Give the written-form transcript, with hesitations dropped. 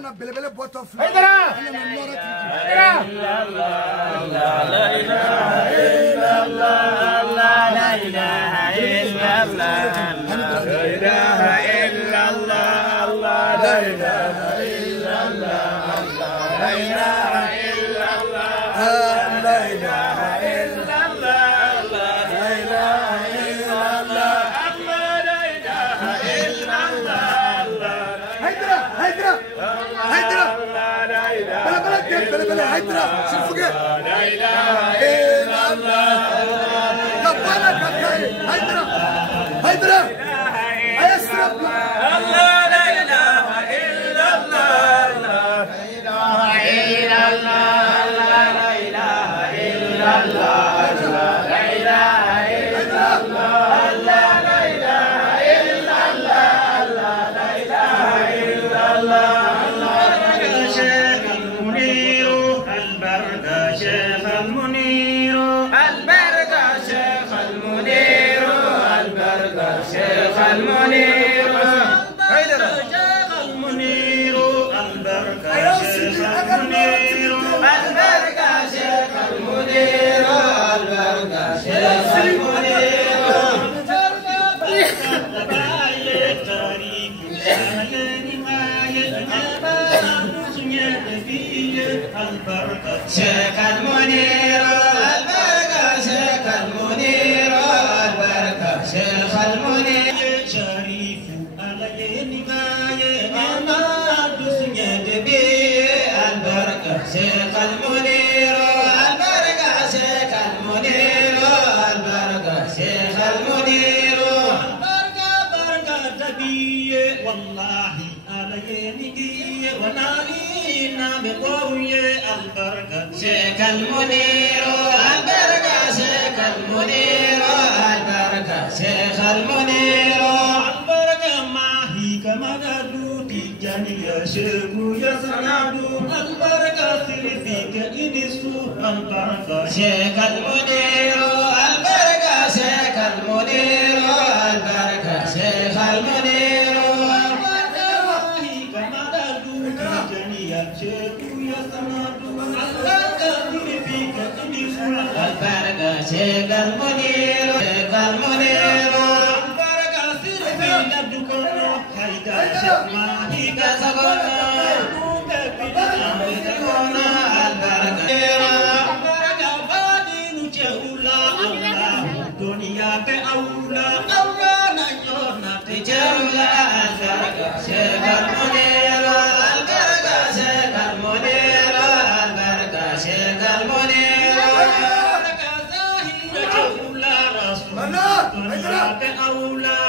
na belebele bottle fly. Haydara! Haydara! La ilaha illallah, la ilaha illallah, la ilaha illallah, la ilaha illallah, la ilaha illallah, la ilaha illallah, la ilaha illallah, la ilaha illallah. Haydara! Belebele Haydara! Şirfuge! La ilaha illallah. Kapana kakay! Haydara! Haydara! Ayasrap! Allah la ilaha illallah, la ilaha illallah, la ilaha illallah, la ilaha illallah, la ilaha illallah, la ilaha illallah. Sheikh al-Munir, al-Baraka Sheikh al-Munir, al-Baraka Sheikh al-Munir, al-Baraka Sheikh al-Munir. Haydara Sheikh al-Munir, al-Baraka Sheikh al-Munir, al-Baraka Sheikh al-Munir, al-Baraka Sheikh al-Munir. Sheikh al-Munir, al-Baraka Sheikh al-Munir, al-Baraka Sheikh al-Munir. Sharifu alayni baye ana dusunya debi al-Baraka Sheikh al-Munir, al-Baraka Sheikh al-Munir, al-Baraka Sheikh al-Munir. Baraka debi wallahi alayni giye wanalina biqawye al-Baraka Sheikh al-Munir, al-Baraka Sheikh al-Munir, al-Baraka Sheikh al-Munir. Al-Baraka mahi kama gadu tijani ya sheikhu ya sanadu. Al-Baraka sirfika inisu al-Baraka Sheikh al-Munir, al-Baraka Sheikh al-Munir, al-Baraka Sheikh al-Munir. Al-Baraka mahi kama gadu tijani ya sheikhu ya sanadu. Al-Baraka sirfika inisu al-Baraka Sheikh al-Munir, Sheikh al-Munir. Al-Baraka sirfika dukono haida Sheikh mahi kasagono. Al-Baraka badinu cheula Allah dunia pe aula Allah na yona te cheula. Al-Baraka Sheikh al-Munir, al-Baraka Sheikh al-Munir, al-Baraka Sheikh al-Munir. Al-Baraka zahira cheula Rasul dunia pe aula